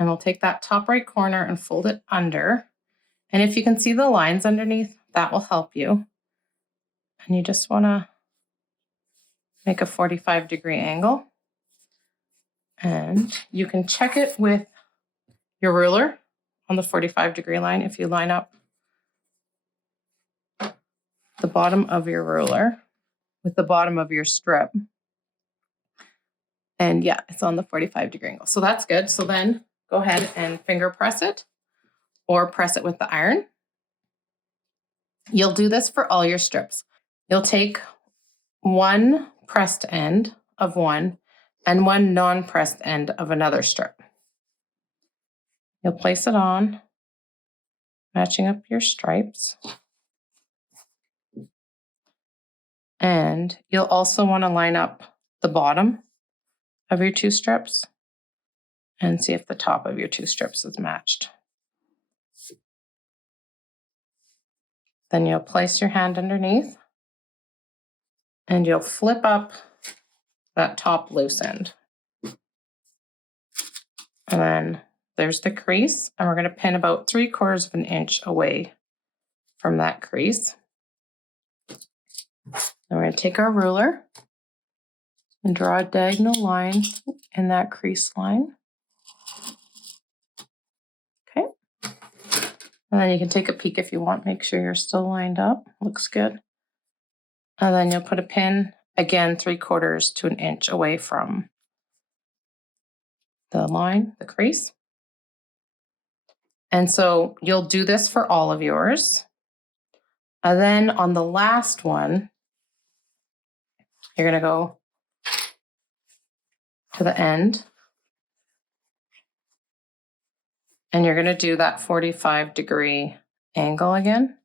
And we'll take that top right corner and fold it under. And if you can see the lines underneath, that will help you. And you just want to make a 45-degree angle. And you can check it with your ruler on the 45-degree line if you line up the bottom of your ruler with the bottom of your strip. And yeah, it's on the 45-degree angle. So that's good. So then go ahead and finger press it or press it with the iron. You'll do this for all your strips. You'll take one pressed end of one and one non-pressed end of another strip. You'll place it on, matching up your stripes. And you'll also want to line up the bottom of your two strips and see if the top of your two strips is matched. Then you'll place your hand underneath and you'll flip up that top loose end. And then there's the crease, and we're going to pin about 3/4 of an inch away from that crease. Then we're going to take our ruler and draw a diagonal line in that crease line. Okay. And then you can take a peek if you want, make sure you're still lined up. Looks good. And then you'll put a pin, again, 3/4 to an inch away from the line, the crease. And so you'll do this for all of yours. And then on the last one, you're going to go to the end. And you're going to do that 45-degree angle again.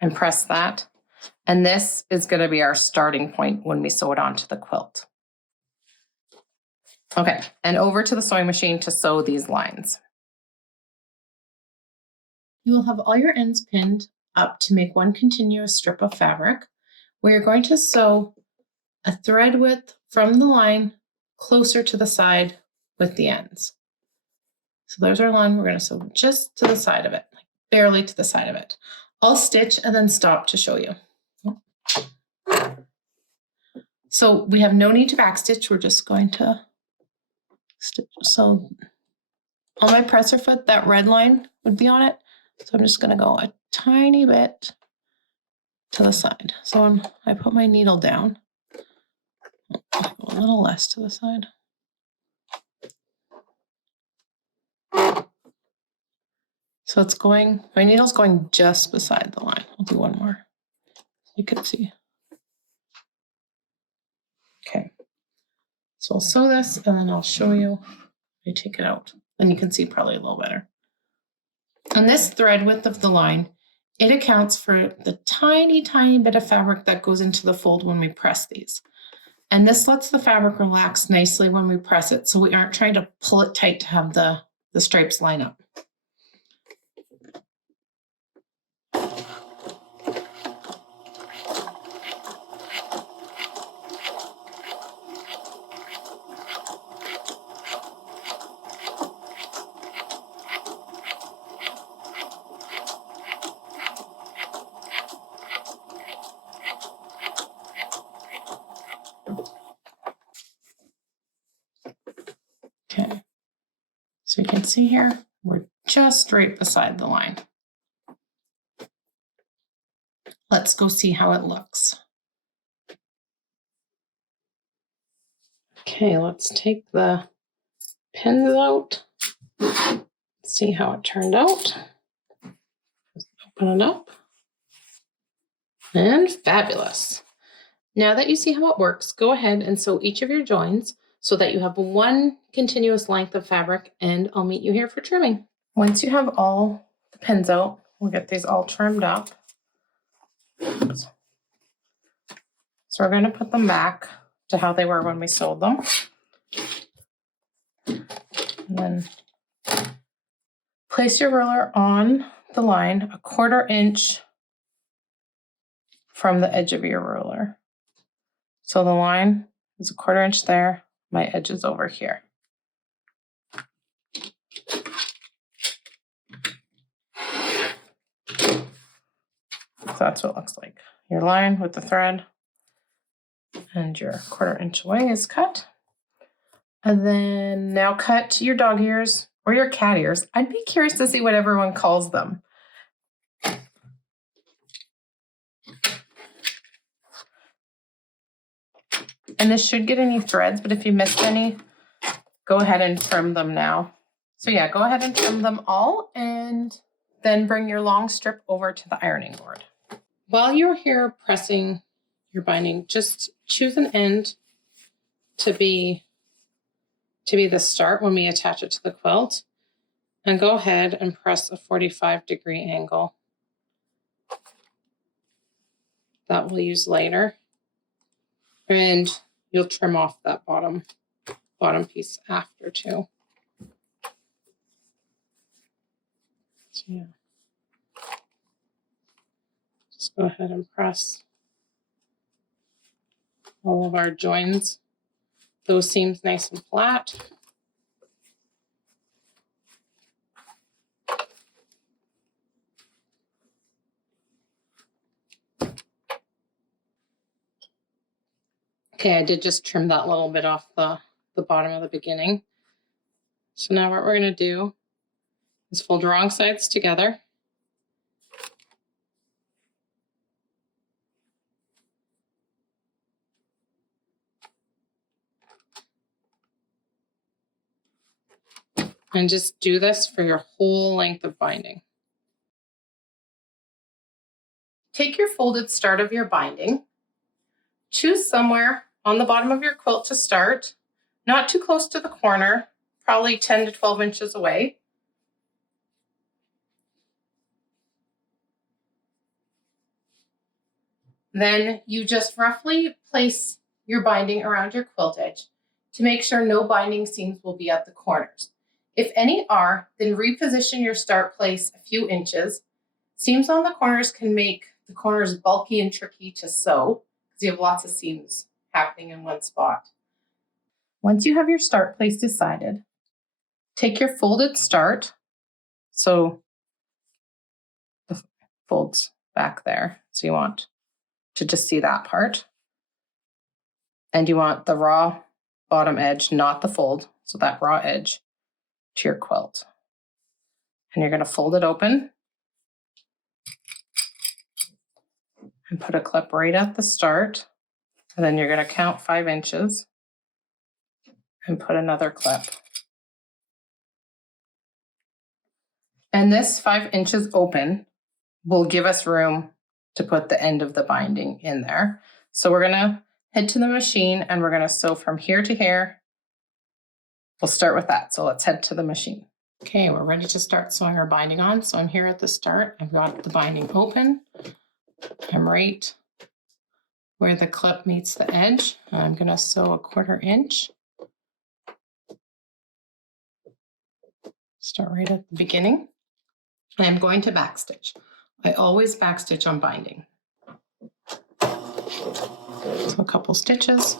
And press that. And this is going to be our starting point when we sew it onto the quilt. Okay, and over to the sewing machine to sew these lines. You will have all your ends pinned up to make one continuous strip of fabric where you're going to sew a thread width from the line closer to the side with the ends. So there's our line. We're going to sew just to the side of it, like barely to the side of it. I'll stitch and then stop to show you. So we have no need to backstitch. We're just going to stitch. So on my presser foot, that red line would be on it. So I'm just going to go a tiny bit to the side. So when I put my needle down, a little less to the side. So it's going, my needle's going just beside the line. I'll do one more so you can see. Okay. So I'll sew this and then I'll show you. I take it out. Then you can see probably a little better. And this thread width of the line, it accounts for the tiny, tiny bit of fabric that goes into the fold when we press these. And this lets the fabric relax nicely when we press it, so we aren't trying to pull it tight to have the stripes line up. Okay, so you can see here, we're just right beside the line. Let's go see how it looks. Okay, let's take the pins out. See how it turned out. Just open it up. And fabulous. Now that you see how it works, go ahead and sew each of your joins so that you have one continuous length of fabric, and I'll meet you here for trimming. Once you have all the pins out, we'll get these all trimmed up. So we're going to put them back to how they were when we sewed them. And then place your ruler on the line 1/4 inch from the edge of your ruler. So the line There's a 1/4 inch there. My edge is over here. So that's what it looks like. Your line with the thread and your 1/4 inch away is cut. And then now cut your dog ears or your cat ears. I'd be curious to see what everyone calls them. And this should get any threads, but if you missed any, go ahead and trim them now. So yeah, go ahead and trim them all and then bring your long strip over to the ironing board. While you're here pressing your binding, just choose an end to be the start when we attach it to the quilt, and go ahead and press a 45-degree angle. That we'll use later. And you'll trim off that bottom piece after too. So yeah. Just go ahead and press all of our joins, those seams nice and flat. Okay, I did just trim that little bit off the bottom of the beginning. So now what we're going to do is fold the wrong sides together. And just do this for your whole length of binding. Take your folded start of your binding. Choose somewhere on the bottom of your quilt to start, not too close to the corner, probably 10 to 12 inches away. Then you just roughly place your binding around your quilt edge to make sure no binding seams will be at the corners. If any are, then reposition your start place a few inches. Seams on the corners can make the corners bulky and tricky to sew because you have lots of seams happening in one spot. Once you have your start place decided, take your folded start, so the folds back there, so you want to just see that part, and you want the raw bottom edge, not the fold, so that raw edge to your quilt. And you're going to fold it open and put a clip right at the start, and then you're going to count 5 inches and put another clip. And this 5 inches open will give us room to put the end of the binding in there. So we're going to head to the machine and we're going to sew from here to here. We'll start with that. So let's head to the machine. Okay, we're ready to start sewing our binding on. So I'm here at the start. I've got the binding open. I'm right where the clip meets the edge. I'm going to sew a 1/4 inch. Start right at the beginning. I'm going to backstitch. I always backstitch on binding. So a couple stitches.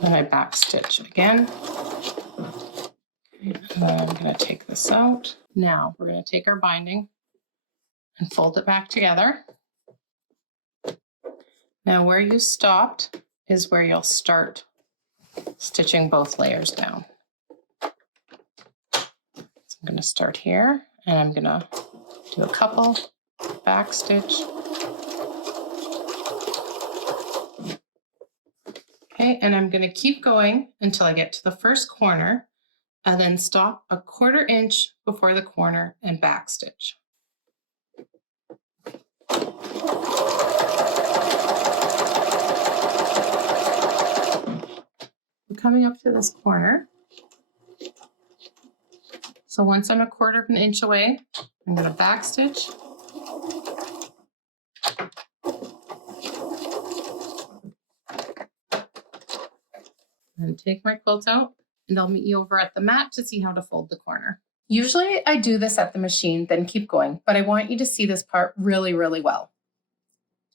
Then I backstitch again. Okay, and then I'm going to take this out. Now we're going to take our binding and fold it back together. Now where you stopped is where you'll start stitching both layers down. So I'm going to start here and I'm going to do a couple backstitch. Okay, and I'm going to keep going until I get to the first corner and then stop a 1/4 inch before the corner and backstitch. we're coming up to this corner. So once I'm 1/4 of an inch away, I'm going to backstitch. And take my quilt out, and I'll meet you over at the mat to see how to fold the corner. Usually I do this at the machine, then keep going, but I want you to see this part really, really well.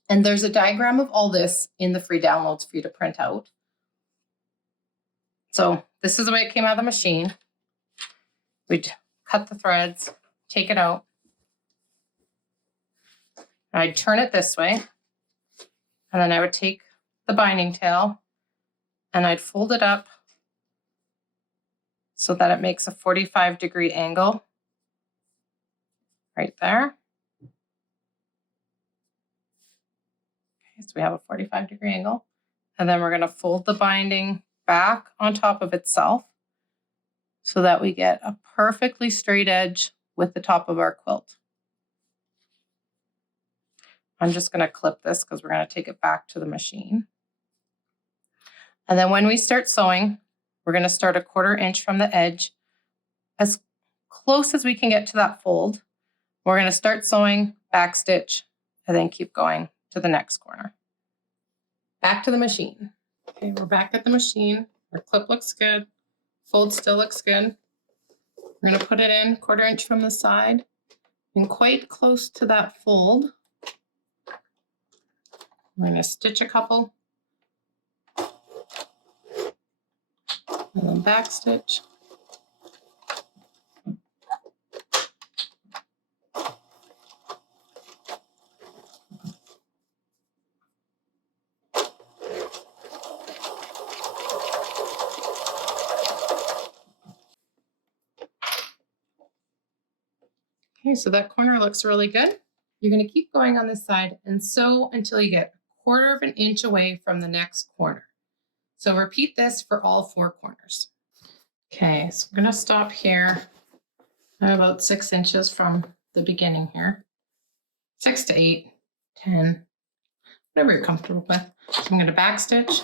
And there's a diagram of all this in the free downloads for you to print out. So this is the way it came out of the machine. We'd cut the threads, take it out. I'd turn it this way, and then I would take the binding tail and I'd fold it up so that it makes a 45-degree angle right there. Okay, so we have a 45-degree angle. And then we're going to fold the binding back on top of itself so that we get a perfectly straight edge with the top of our quilt. I'm just going to clip this because we're going to take it back to the machine. And then when we start sewing, we're going to start 1/4 inch from the edge as close as we can get to that fold. We're going to start sewing, backstitch, and then keep going to the next corner. Back to the machine. Okay, we're back at the machine. Our clip looks good. Fold still looks good. We're going to put it in 1/4 inch from the side and quite close to that fold. We're going to stitch a couple and then backstitch. Okay, so that corner looks really good. You're going to keep going on this side and sew until you get 1/4 of an inch away from the next corner. So repeat this for all 4 corners. Okay, so we're going to stop here. I'm about 6 inches from the beginning here. 6 to 8, 10, whatever you're comfortable with. So I'm going to backstitch.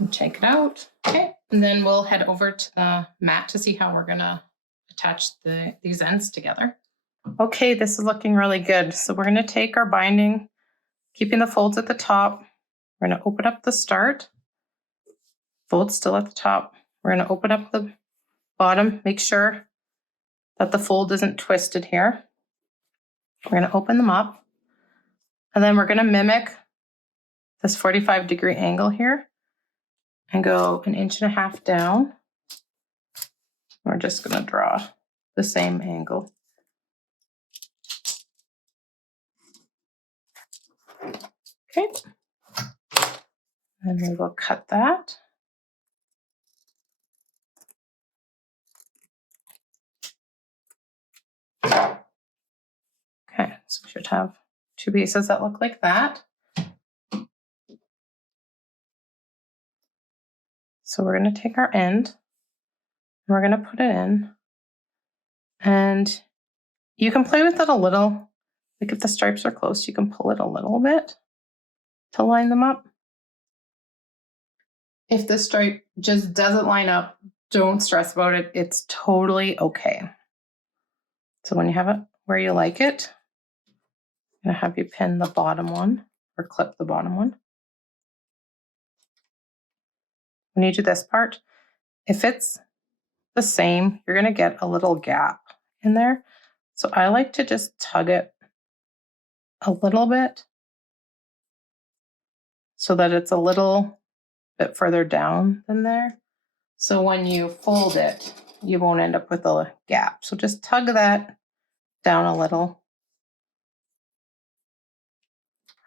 And take it out. Okay, and then we'll head over to the mat to see how we're going to attach these ends together. Okay, this is looking really good. So we're going to take our binding, keeping the folds at the top. We're going to open up the start. Fold still at the top. We're going to open up the bottom. Make sure that the fold isn't twisted here. We're going to open them up. And then we're going to mimic this 45-degree angle here and go 1.5 inches down. We're just going to draw the same angle. Okay. And we will cut that. Okay, so we should have 2 pieces that look like that. So we're going to take our end, and we're going to put it in, and you can play with it a little. Like if the stripes are close, you can pull it a little bit to line them up. If the stripe just doesn't line up, don't stress about it. It's totally okay. So when you have it where you like it, I'm going to have you pin the bottom one or clip the bottom one. When you do this part, if it's the same, you're going to get a little gap in there. So I like to just tug it a little bit so that it's a little bit further down than there. So when you fold it, you won't end up with a gap. So just tug that down a little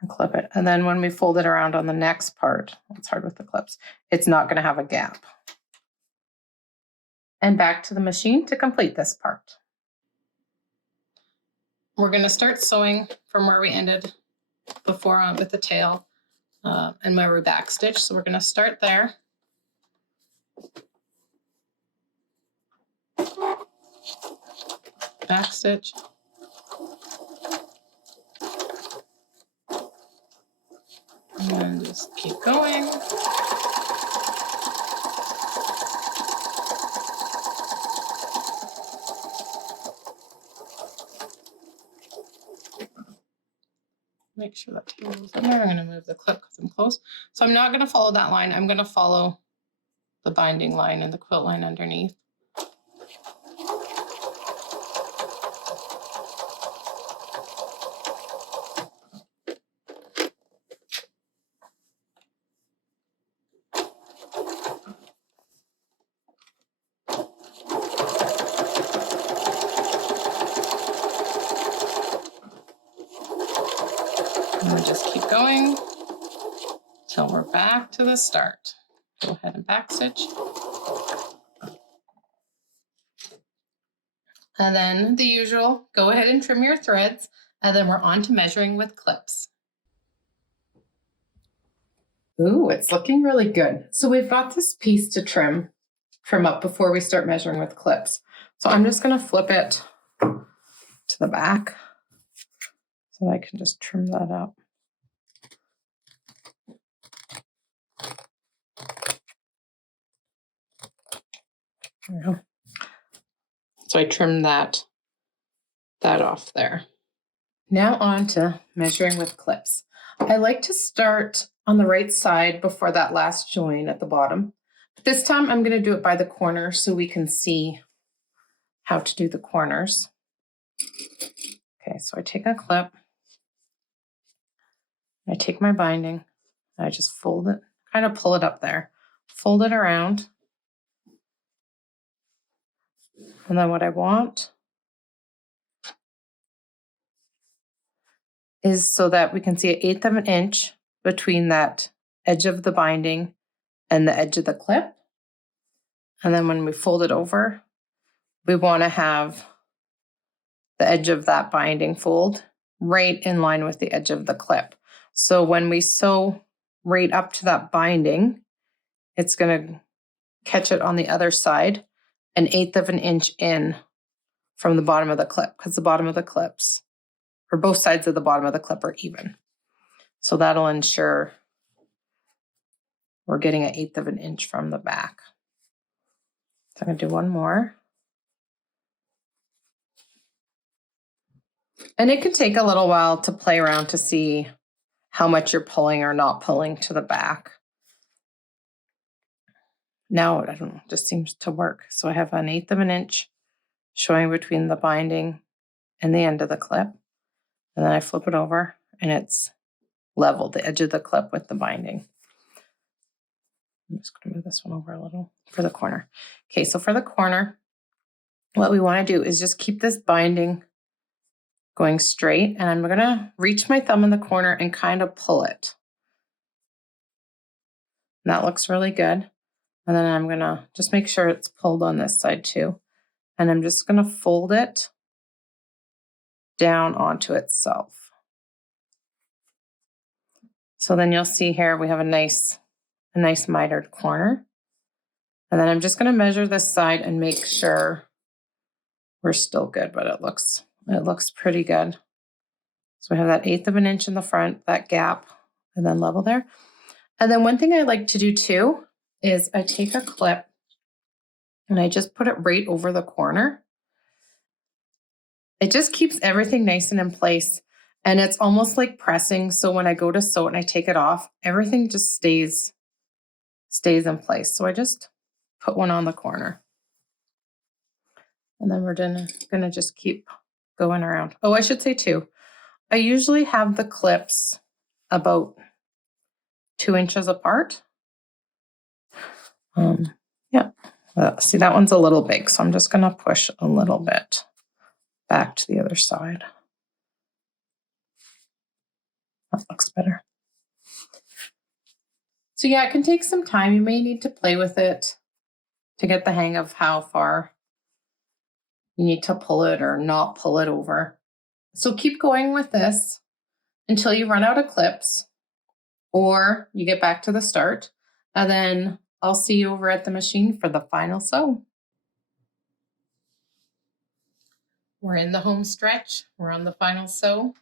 and clip it. And then when we fold it around on the next part, it's hard with the clips, it's not going to have a gap. And back to the machine to complete this part. We're going to start sewing from where we ended before with the tail and where we backstitch. So we're going to start there. Backstitch. Just keep going. Make sure that table's in there. I'm going to move the clip because I'm close. So I'm not going to follow that line. I'm going to follow the binding line and the quilt line underneath. And we just keep going till we're back to the start. Go ahead and back stitch. And then the usual, go ahead and trim your threads, and then we're on to measuring with clips. Ooh, it's looking really good. So we've got this piece to trim up before we start measuring with clips. So I'm just going to flip it to the back so that I can just trim that up. There we go. So I trimmed that off there. Now on to measuring with clips. I like to start on the right side before that last join at the bottom. But this time I'm going to do it by the corner so we can see how to do the corners. Okay, so I take a clip, I take my binding, I just fold it, kind of pull it up there, fold it around. And then what I want is so that we can see 1/8 of an inch between that edge of the binding and the edge of the clip. And then when we fold it over, we want to have the edge of that binding fold right in line with the edge of the clip. So when we sew right up to that binding, it's going to catch it on the other side 1/8 of an inch in from the bottom of the clip, because the bottom of the clips, or both sides of the bottom of the clip, are even. So that'll ensure we're getting 1/8 of an inch from the back. So I'm going to do one more. And it could take a little while to play around to see how much you're pulling or not pulling to the back. Now, I don't know, just seems to work. So I have 1/8 of an inch showing between the binding and the end of the clip. And then I flip it over and it's level, the edge of the clip with the binding. I'm just going to move this one over a little for the corner. Okay, so for the corner, what we want to do is just keep this binding going straight, and I'm going to reach my thumb in the corner and kind of pull it. And that looks really good. And then I'm going to just make sure it's pulled on this side too. And I'm just going to fold it down onto itself. So then you'll see here we have a nice mitered corner. And then I'm just going to measure this side and make sure we're still good, but it looks pretty good. So we have that 1/8 of an inch in the front, that gap, and then level there. And then one thing I like to do too is I take a clip and I just put it right over the corner. It just keeps everything nice and in place. And it's almost like pressing. So when I go to sew it and I take it off, everything just stays in place. So I just put one on the corner. And then we're gonna just keep going around. Oh, I should say too, I usually have the clips about 2 inches apart. Yeah, see, that one's a little big, so I'm just going to push a little bit back to the other side. That looks better. So yeah, it can take some time. You may need to play with it to get the hang of how far you need to pull it or not pull it over. So keep going with this until you run out of clips or you get back to the start, and then I'll see you over at the machine for the final sew. We're in the home stretch. We're on the final sew.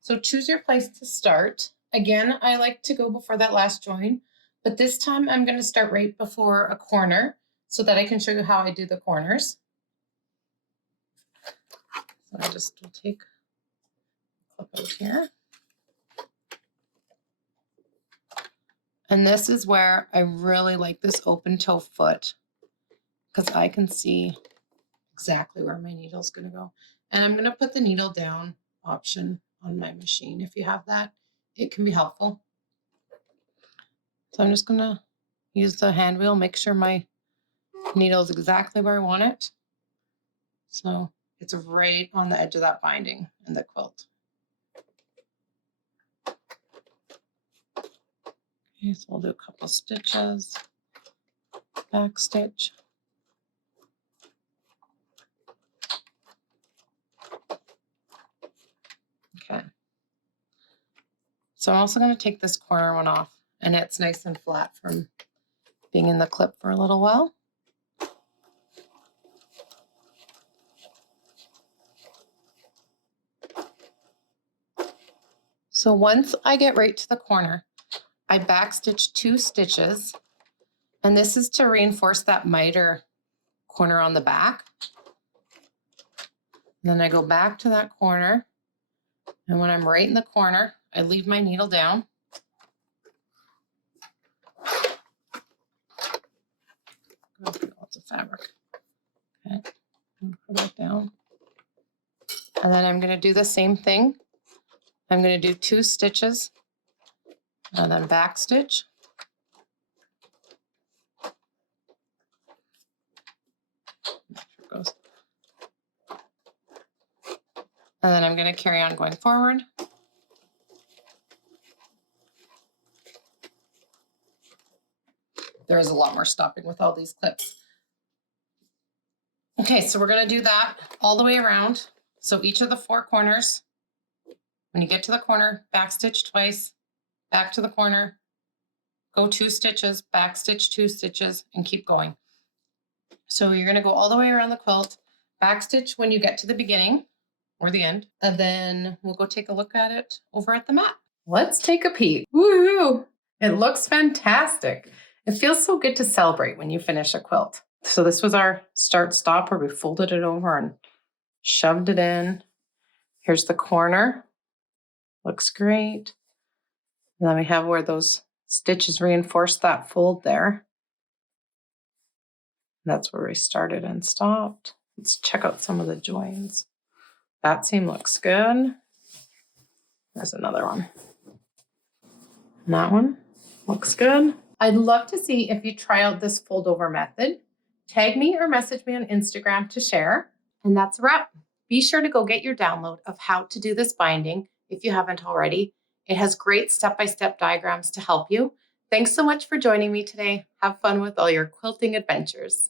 So choose your place to start. Again, I like to go before that last join, but this time I'm going to start right before a corner so that I can show you how I do the corners. So I just will take a clip out here. And this is where I really like this open toe foot because I can see exactly where my needle is going to go. And I'm going to put the needle down option on my machine. If you have that, it can be helpful. So I'm just going to use the hand wheel, make sure my needle is exactly where I want it. So it's right on the edge of that binding in the quilt. Okay, so we'll do a couple stitches, back stitch. Okay. So I'm also going to take this corner one off, and it's nice and flat from being in the clip for a little while. So once I get right to the corner, I backstitch 2 stitches, and this is to reinforce that miter corner on the back. And then I go back to that corner, and when I'm right in the corner, I leave my needle down. Lots of fabric. Okay, put that down. And then I'm going to do the same thing. I'm going to do 2 stitches and then back stitch. Goes. And then I'm going to carry on going forward. There is a lot more stopping with all these clips. Okay, so we're going to do that all the way around. So each of the 4 corners, when you get to the corner, back stitch twice, back to the corner, go 2 stitches, back stitch 2 stitches, and keep going. So you're going to go all the way around the quilt, back stitch when you get to the beginning or the end, and then we'll go take a look at it over at the mat. Let's take a peek. Woohoo! It looks fantastic. It feels so good to celebrate when you finish a quilt. So this was our start stop where we folded it over and shoved it in. Here's the corner. Looks great. And then we have where those stitches reinforce that fold there. That's where we started and stopped. Let's check out some of the joins. That seam looks good. There's another one. And that one looks good. I'd love to see if you try out this fold over method. Tag me or message me on Instagram to share. And that's a wrap. Be sure to go get your download of how to do this binding if you haven't already. It has great step-by-step diagrams to help you. Thanks so much for joining me today. Have fun with all your quilting adventures.